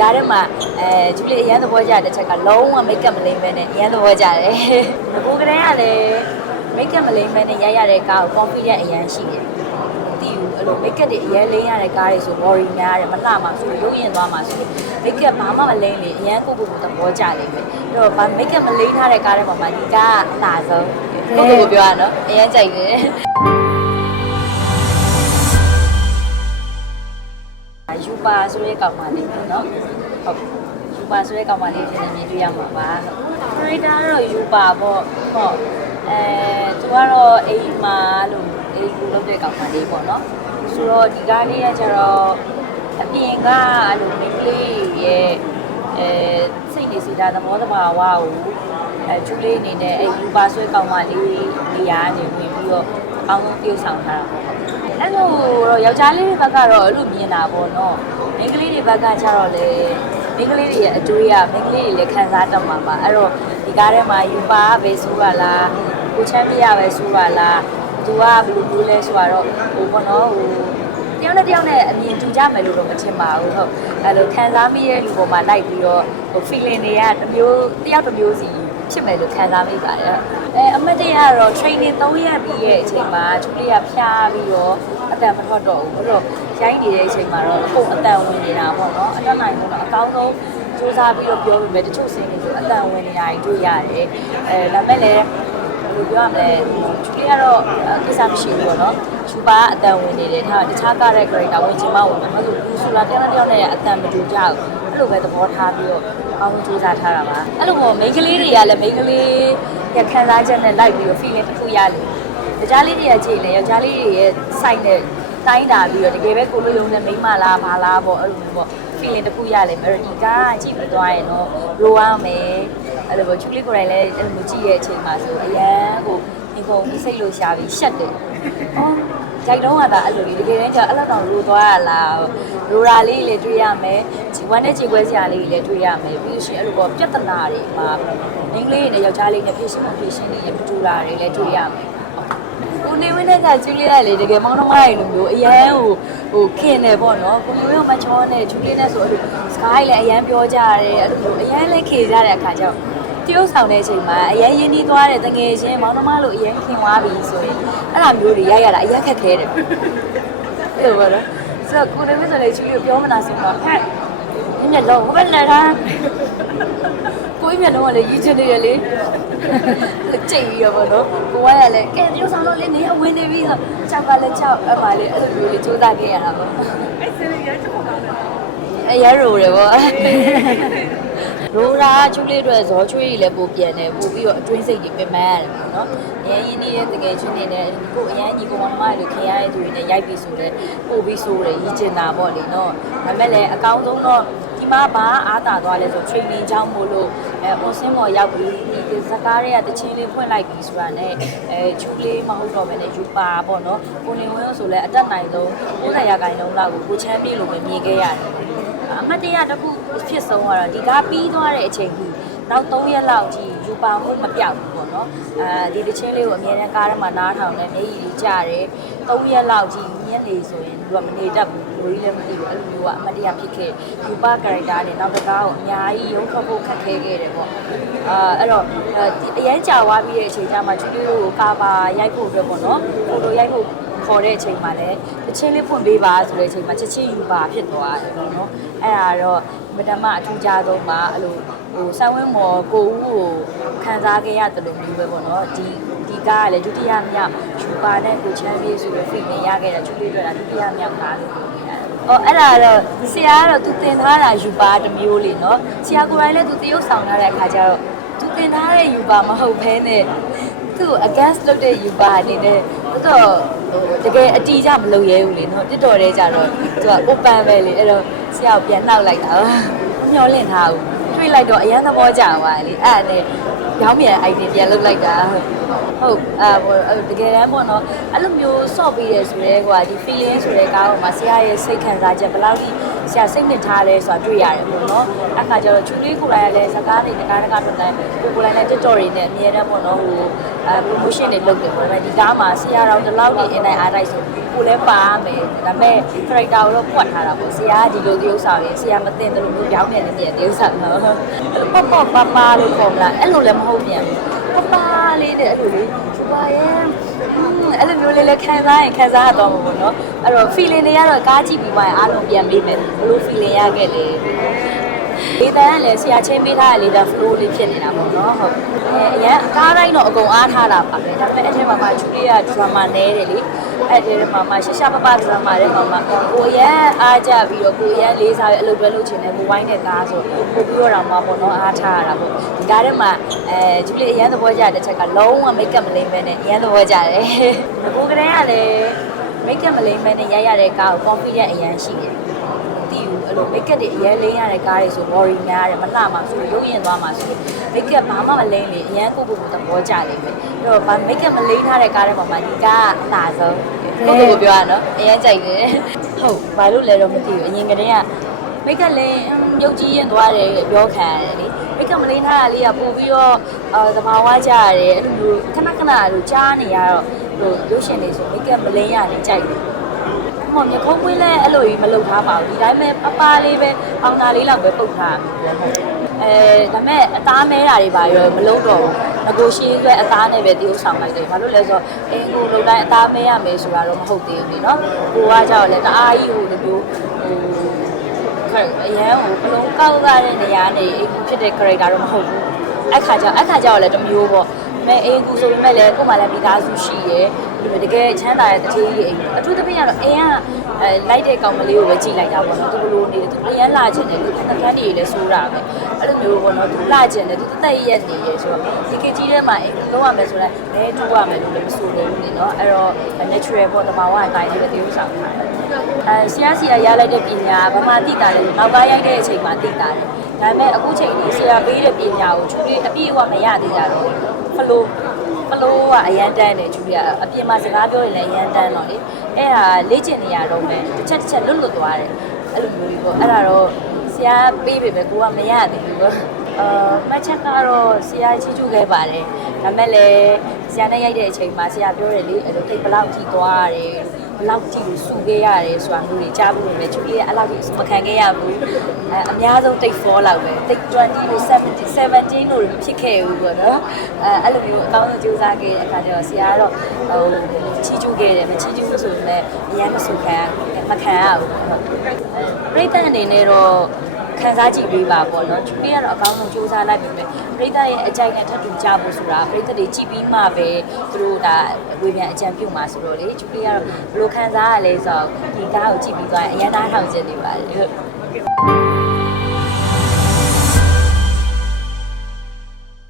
ကားထဲမှာအဲဂျူလီအရန်သဘောကျတဲ့တစ်ချက်ကလုံးဝမိတ်ကပ်မလိမ့်ပဲနဲ့အရန်သဘောကျတယ်။ဘိုးကလေးကလည်းမိတ်ကပ်မလိမ့်ပဲနဲ့ရိုက်ရတဲ့ကားကို confident အရန်ရှိတယ်။တီးဘူးအဲ့လိုမိတ်ကပ်တွေအရန်လိမ့်ရတဲ့ကားတွေဆို body များတယ်မလှမှာဆိုရုပ်ရင်သွားမှာဆိုမိတ်ကပ်ဘာမှမလိမ့်လေအရန်ကိုကိုကိုသဘောကျလိမ့်မယ်။အဲ့တော့ဗာမိတ်ကပ်မလိမ့်ထားတဲ့ကားထဲမှာမှဒီကားကအလားဆုံးကိုကိုကိုပြောရနော်အရန်ကြိုက်တယ်။ယူပါဆိုတဲ့ကောင်မလေးပေါ့နော် ဟုတ်ယူပါဆိုတဲ့ကောင်မလေးဖြစ်နေမြင်တွေ့ရမှာပါခရီးတာတော့ယူပါပေါ့ဟုတ်အဲသူကတော့အိမ်မှာလို့အိမ်ကိုလုပ်တဲ့ကောင်မလေးပေါ့နော်ဆိုတော့ဒီကားလေးကကျတော့အပြင်ကအဲ့လိုမိန်းကလေးရဲ့အဲစိတ်နေစီတာသမောသဘာဝကိုအဲကျူလေးအနေနဲ့အဲယူပါဆွဲကောင်မလေးနေရာကနေဝင်ပြီးတော့အကောင်းဆုံးပြုဆောင်ထားတာပေါ့အဲ့လိုတော့ယောက်ျားလေးတွေဘက်ကတော့အဲ့လိုမြင်တာပေါ့နော်မိန်းကလေးတွေဘက်ကကျတော့လေ မိန်းကလေးတွေရဲ့အတွေးကမိန်းကလေးတွေလည်းခံစားတတ်မှာပါအဲ့တော့ဒီကားထဲမှာယူပါပဲဆိုရလားကိုချမ်းပြရပဲဆိုရလားသူကဘယ်လိုမျိုးလဲဆိုတော့ဟိုပေါ့နော်ဟိုတယောက်နဲ့တယောက်နဲ့အမြင်တူကြမယ်လို့တော့မထင်ပါဘူးဟုတ်အဲလိုခံစားမိတဲ့လူပေါ်မှာလိုက်ပြီးတော့ဟို feeling တွေကတစ်မျိုးတယောက်တစ်မျိုးစီဖြစ်မယ်လို့ခံစားမိပါတယ်အဲအမတ်တရကတော့ training 3ရက်ပြီးရဲ့အချိန်မှာချူလေးကဖျားပြီးတော့ အတန်မထွက်တော့ဘူးအဲ့တော့ရိုင်းနေတဲ့အချိန်မှာတော့အကုန်အတန်ဝင်နေတာပေါ့နော်အတတ်နိုင်လို့တော့အကောင်းဆုံးစူးစမ်းပြီးတော့ပြောပေမဲ့တချို့စင်းတွေဆိုအတန်ဝင်နေတာကြီးတွေ့ရတယ်အဲဒါမဲ့လည်းဘယ်လိုပြောရမလဲချူလေးကတော့ကိစ္စမရှိဘူးပေါ့နော်ချူပါအတန်ဝင်နေတယ်ဒါတခြားကားတဲ့ character ဝင်ချင်မှဝင်မှာမဟုတ်ဘူးဆိုလာတယောက်နဲ့တယောက်နဲ့အတန်မတူကြဘူးအဲ့လိုပဲသဘောထားပြီးတော့အောင်းစူးစမ်းထားတာပါအဲ့လိုပေါ့မိန်းကလေးတွေကလည်းမိန်းကလေးရခံစားချက်နဲ့လိုက်ပြီးတော့ feeling တစ်ခုရလေ တခြားလေးတွေကကြည့်လေယောက်ျားလေးတွေရဲ့ site နဲ့တိုင်းတာပြီးတော့တကယ်ပဲကိုလိုရုံနဲ့မိန်းမလားဘာလားပေါ့အဲ့လိုမျိုးပေါ့ feeling တစ်ခုရလေအဲ့တော့ဒီကားကြည့်ပြီးသွားရင်တော့လိုရမယ်အဲ့လိုပေါ့ချူလေးကိုယ်တိုင်လည်းအဲ့လိုမျိုးကြည့်ရဲ့အချိန်မှာဆိုအရန်ကိုဒီကုံကြီးစိတ်လို့ရှာပြီးရှက်တယ်အော်ကြိုက်တော့ကသာအဲ့လိုလေးတကယ်တမ်းကျအဲ့လောက်တော့လိုသွားရလားလိုရာလေးလည်းတွေ့ရမယ်ဂျီဝမ်းနဲ့ခြေခွဲစရာလေးလည်းတွေ့ရမယ်ပြီးလို့ရှိရင်အဲ့လိုပေါ့ပြဿနာတွေမှာမိန်းကလေးနဲ့ယောက်ျားလေးနဲ့ဖြစ်ရှင်မဖြစ်ရှင်တွေလည်းမတူတာတွေလည်းတွေ့ရမယ် ကိုနေဝင်းနဲ့ကကျူလီရဲ့လေတကယ်မောင်းနှမရလိုမျိုးအရန်ဟိုဟိုခင်တယ်ပေါ့နော်ကိုမျိုးရောမချောနဲ့ကျူလီနဲ့ဆိုအဲ့လိုစကားလည်းအရန်ပြောကြရတယ်အဲ့လိုမျိုးအရန်လည်းခေကြတဲ့အခါကျတော့တရုပ်ဆောင်တဲ့အချိန်မှာအရန်ရင်းနှီးသွားတဲ့တငယ်ချင်းမောင်းနှမလို့အရန်ခင်သွားပြီဆိုရင်အဲ့လိုမျိုးတွေရိုက်ရတာအရန်ခက်ခဲတယ်အဲ့လိုပေါ့နော်ဆိုတော့ကိုနေဝင်းဆိုလေကျူလီကိုပြောမနာဆိုတော့ဟဲ့ညညလုံးဘယ်နဲ့လား ကိုကြီးမျက်လုံးကလည်းရည်ချင်နေရလေကြိတ်ပြီးတော့ဗောနော်ကိုကလည်းကဲဒီလိုဆောင်လို့လေနေအဝင်နေပြီဆိုကြောက်ကလည်းကြောက်အဲ့ပါလေအဲ့လိုမျိုးလေးစူးစမ်းခဲ့ရတာဗောအဲ့စရိတ်ရချောင်းတာလေအရရိုးတယ်ဗောရိုးရာချူလေးတွေဇောချွေးကြီးလည်းပိုပြန်တယ်ပို့ပြီးတော့အတွင်းစိတ်ကြီးပင်ပန်းရတယ်ဗောနော်ရင်းရင်းနေတဲ့တကယ်ချင်းနေနဲ့ကိုအရန်ကြီးကိုမမလို့ခင်ရတဲ့သူတွေနဲ့ရိုက်ပြီးဆိုတော့ပို့ပြီးဆိုတယ်ရည်ကျင်တာဗောလေနော်ဒါပေမဲ့လည်းအကောင်းဆုံးတော့ဒီ မှာဘာအားတာသွားလဲဆို training ကြောင်းမို့လို့အဲ on sim ပေါ်ရောက်ပြီးဒီစကားတွေကတချင်းလေးဖွင့်လိုက်ပြီးဆိုတာနဲ့အဲချူလေးမဟုတ်တော့ဘဲနဲ့ယူပါပေါ့နော်ကိုနေဝင်းဆိုလဲအတက်နိုင်ဆုံး90ရာခိုင်နှုန်းလောက်ကိုကိုချမ်းပြေလို့ပဲမြင်ခဲ့ရတယ်အမတ်တရတစ်ခုဖြစ်ဆုံးကတော့ဒီကားပြီးသွားတဲ့အချိန်ကြီးနောက်3ရက်လောက်ကြီးယူပါမှုမပြောက်ဘူးပေါ့နော်အဲဒီတချင်းလေးကိုအမြဲတမ်းကားထဲမှာနားထောင်နေမျက်ရည်ကြီးကျတယ်3ရက်လောက်ကြီးညက်နေဆိုရင်သူကမနေတတ်ဘူး လူကြီးလည်းမသိဘူးအဲ့လိုမျိုးကအမတ်တရဖြစ်ခဲ့ယူပါ character နဲ့နောက်တစ်ကားကိုအများကြီးရုံးထွက်ဖို့ခက်ခဲခဲ့တယ်ပေါ့အာအဲ့တော့အရန်ကြာသွားပြီးတဲ့အချိန်ကျမှချူလေးကိုကာပါရိုက်ဖို့အတွက်ပေါ့နော်ဖိုတိုရိုက်ဖို့ခေါ်တဲ့အချိန်မှာလည်းတချင်းလေးဖွင့်ပေးပါဆိုတဲ့အချိန်မှာချက်ချင်းယူပါဖြစ်သွားတယ်ပေါ့နော်အဲ့ဒါတော့မတမအထူးခြားဆုံးမှာအဲ့လိုဟိုဆန်းဝင်းမော်ကိုဦးကိုခံစားခဲ့ရတယ်လို့မျိုးပဲပေါ့နော်ဒီဒီကားကလည်းဒုတိယမြောက်ယူပါနဲ့ကိုချမ်းပြေးဆိုတဲ့ဖိမင်ရခဲ့တာချူလေးတွေ့တာဒုတိယမြောက်ကားလို့ ပြောနေတာအော်အဲ့ဒါတော့ဆရာကတော့သူတင်ထားတာယူပါတစ်မျိုးလေနော်ဆရာကိုယ်တိုင်လည်းသူတရုပ်ဆောင်ထားတဲ့အခါကျတော့သူတင်ထားတဲ့ယူပါမဟုတ်ဘဲနဲ့သူ့ against လုပ်တဲ့ယူပါအနေနဲ့သူတော့ဟိုတကယ်အတီးကြမလုပ်ရဲဘူးလေနော်တစ်တော်တဲ့ကြတော့သူက open ပဲလေအဲ့တော့ဆရာကိုပြန်နှောက်လိုက်တာမျောလင့်ထားဘူး တွေးလိုက်တော့အရန်သဘောကျသွားတယ်လေအဲ့ဒါနဲ့ရောင်းမြန် idea ပြန်လုပ်လိုက်တာဟုတ်အာဟိုတကယ်တမ်းပေါ့နော်အဲ့လိုမျိုးဆော့ပြီးရဲဆိုရဲကွာဒီ feeling ဆိုတဲ့ကားပေါ်မှာဆရာရဲ့စိတ်ခံစားချက်ဘယ်လောက်ထိ ဆရာစိတ်နှစ်ထားလဲဆိုတာတွေ့ရတယ်ပေါ့နော်အဲ့ခါကျတော့ချူလေးကိုယ်တိုင်လည်းစကားတွေတကားတကားတော့လည်းကိုကိုယ်တိုင်လည်း TikTok တွေနဲ့အမြဲတမ်းပေါ့နော်ဟိုအဲ promotion တွေလုပ်တယ်ပေါ့ဒါပေမဲ့ဒီကားမှာဆရာတော်တလောက်နေအင်တိုင်းအားတိုက်ဆိုကိုကိုလည်းပါမယ်ဒါပေမဲ့ character ကိုတော့ဖွက်ထားတာပေါ့ဆရာကဒီလိုဒီဥစ္စာပဲဆရာမသိတယ်လို့မျိုးပြောင်းနေတယ်တဲ့ဒီဥစ္စာနော်ပေါ့ပေါ့ပါပါလို့ခေါ်မလားအဲ့လိုလည်းမဟုတ်ပြန်ဘူး ပါပါလေးတဲ့အဲ့လိုလေးယူပါရဲ့အဲ့လိုမျိုးလေးလည်းခံစားရင်ခံစားရတော့မှာပေါ့နော်အဲ့တော့ feeling တွေကတော့ကားကြည့်ပြီးမှအားလုံးပြန်ပေးမယ်ဘယ်လို feeling ရခဲ့လဲ ဒေသကလည်းဆရာချင်းပေးထားတဲ့လေဒါ flow လေးဖြစ်နေတာပေါ့နော်ဟုတ်အဲအရင်ကားတိုင်းတော့အကုန်အားထားတာပါပဲဒါပေမဲ့အဲ့ထဲမှာမှချူလေးက drama နဲတယ်လေအဲ့ဒီမှာမှရှာရှာပပ drama တဲ့ကောင်မှကိုအရင်အားကြပြီးတော့ကိုအရင်လေးစားပြီးအလုပ်တွဲလုပ်ချင်တယ်ကိုဝိုင်းတဲ့ကားဆိုပို့ပြီးတော့မှပေါ့နော်အားထားရတာပေါ့ဒီကားထဲမှာအဲချူလေးအရင်သဘောကျတဲ့ချက်ကလုံးဝ make up မလိမ့်ပဲနဲ့အရင်သဘောကျတယ်ကိုကလေးကလည်း make up မလိမ့်ပဲနဲ့ရိုက်ရတဲ့ကားကို confident အရင်ရှိတယ် တည်ဘူးအဲ့လို make up တွေအရင်လိမ့်ရတဲ့ကားတွေဆို worry များတယ်မလှမှာဆိုရုပ်ရင်သွားမှာဆို make up ဘာမှမလိမ့်လေအရင်ကိုကိုကိုသဘောကျလိမ့်မယ်အဲ့တော့ဘာ make up မလိမ့်ထားတဲ့ကားတွေမှာမှဒီကားကအသာဆုံးကိုကိုကိုပြောရနော်အရင်ကြိုက်တယ်ဟုတ်ဘာလို့လဲတော့မသိဘူးအရင်ကတည်းက make up လေးရုပ်ကြီးရင်သွားတယ်ပြောခံရတယ်လေ make up မလိမ့်ထားတာလေးကပို့ပြီးတော့အာသဘာဝကျရတယ်အဲ့လိုမျိုးခဏခဏလိုကြားနေရတော့ဟိုရုပ်ရှင်တွေဆို make up မလိမ့်ရနေကြိုက်တယ် ဟိုမြေခုံးပွေးလဲအဲ့လိုကြီးမလုပ်ထားပါဘူးဒီတိုင်းပဲပပလေးပဲအောင်သားလေးလောက်ပဲပုတ်ထားမှာပေါ့ဟုတ်အဲဒါမဲ့အသားမဲတာတွေပါရောမလုပ်တော့ဘူးငကိုရှိရွက်အသားနဲ့ပဲတရုပ်ဆောင်လိုက်တယ်ဘာလို့လဲဆိုတော့အင်းကိုလုံတိုင်းအသားမဲရမယ်ဆိုတာတော့မဟုတ်သေးဘူးလေနော်ကိုကကြောက်လဲတအားကြီးဟိုလိုမျိုးဟိုခက်အရန်ဟိုဘလုံးကောက်ရတဲ့နေရာနေအိမ်ကူဖြစ်တဲ့ character တော့မဟုတ်ဘူးအဲ့ခါကျအဲ့ခါကျတော့လည်းတစ်မျိုးပေါ့မဲအိမ်ကူဆိုပေမဲ့လည်းကို့မှာလည်းမိသားစုရှိရယ်ဒီလို တကယ်ချမ်းသာတဲ့တတိယအိမ်အထူးသဖြင့်ကတော့အိမ်ကအဲလိုက်တဲ့ကောင်မလေးကိုပဲကြည့်လိုက်တာပေါ့နော်သူဘလို့နေတယ်သူအရန်လာချင်တယ်သူနှကန်းတွေလည်းစိုးတာပဲအဲ့လိုမျိုးပေါ့နော်သူလာချင်တယ်သူတသက်ရက်နေရယ်ဆိုတော့ဒီကကြီးထဲမှာအိမ်လုံးရမယ်ဆိုတော့ဘဲတူရမယ်လို့လည်းမဆိုလို့နေနော်အဲ့တော့ natural ပေါ့တဘာဝအတိုင်းလေးပဲတည်ဥဆောင်ထားတယ်အဲဆရာဆရာရလိုက်တဲ့ပညာဘာမှသိတာလဲနောက်ပိုင်းရိုက်တဲ့အချိန်မှာသိတာတယ်ဒါပေမဲ့အခုချိန်ကြီးဆရာပေးတဲ့ပညာကိုချူလေးအပြည့်အဝမရသေးတာတော့ဖလို့ ဖလို့ကအရန်တန်းတယ်ချူလေးကအပြင်မှာစကားပြောရင်လည်းအရန်တန်းတော့လေအဲ့ဒါလေ့ကျင့်နေရတော့မယ်တစ်ချက်တစ်ချက်လွတ်လွတ်သွားတယ်အဲ့လိုမျိုးကြီးပေါ့အဲ့ဒါတော့ဆရာပေးပေမဲ့ကိုကမရသေးဘူးပေါ့အာမှတ်ချက်ကတော့ဆရာချီးကျူးခဲ့ပါတယ်ဒါပေမဲ့လည်းဆရာနဲ့ရိုက်တဲ့အချိန်မှာဆရာပြောတယ်လေအဲ့လိုတိတ်ဘလောက်ထိသွားရတယ် ဘလောက်ထိကိုစူခဲ့ရတယ်ဆိုတာမျိုးတွေကြားဘူးပဲချူလေးအဲ့လောက်ထိမခံခဲ့ရဘူးအဲအများဆုံးတိတ်4လောက်ပဲတိတ်20လို့70 17လို့ဖြစ်ခဲ့ဘူးပေါ့နော်အဲအဲ့လိုမျိုးအကောင်းဆုံးကြိုးစားခဲ့တဲ့အခါကျတော့ဆရာကတော့ဟိုချီးကျူးခဲ့တယ်မချီးကျူးဘူးဆိုပေမဲ့အရင်မဆူခံမခံရဘူးဟုတ်ပြိတ္တအနေနဲ့တော့ ခံစားကြည့်ပေးပါပေါ့နော်။ပြကတော့အကောင်းဆုံးစူးစမ်းလိုက်ပြီပဲ။ပြိတ္တရဲ့အကြိုက်နဲ့ထပ်တူကြဖို့ဆိုတာပြိတ္တတွေကြည့်ပြီးမှပဲသူတို့ဒါဝေပြန်အကြံပြုမှာဆိုတော့လေ။ကျူလေးကတော့ဘယ်လိုခံစားရလဲဆိုတော့ဒီကားကိုကြည့်ပြီးသွားရင်အရင်သားထောင်ကျင်နေပါလေ။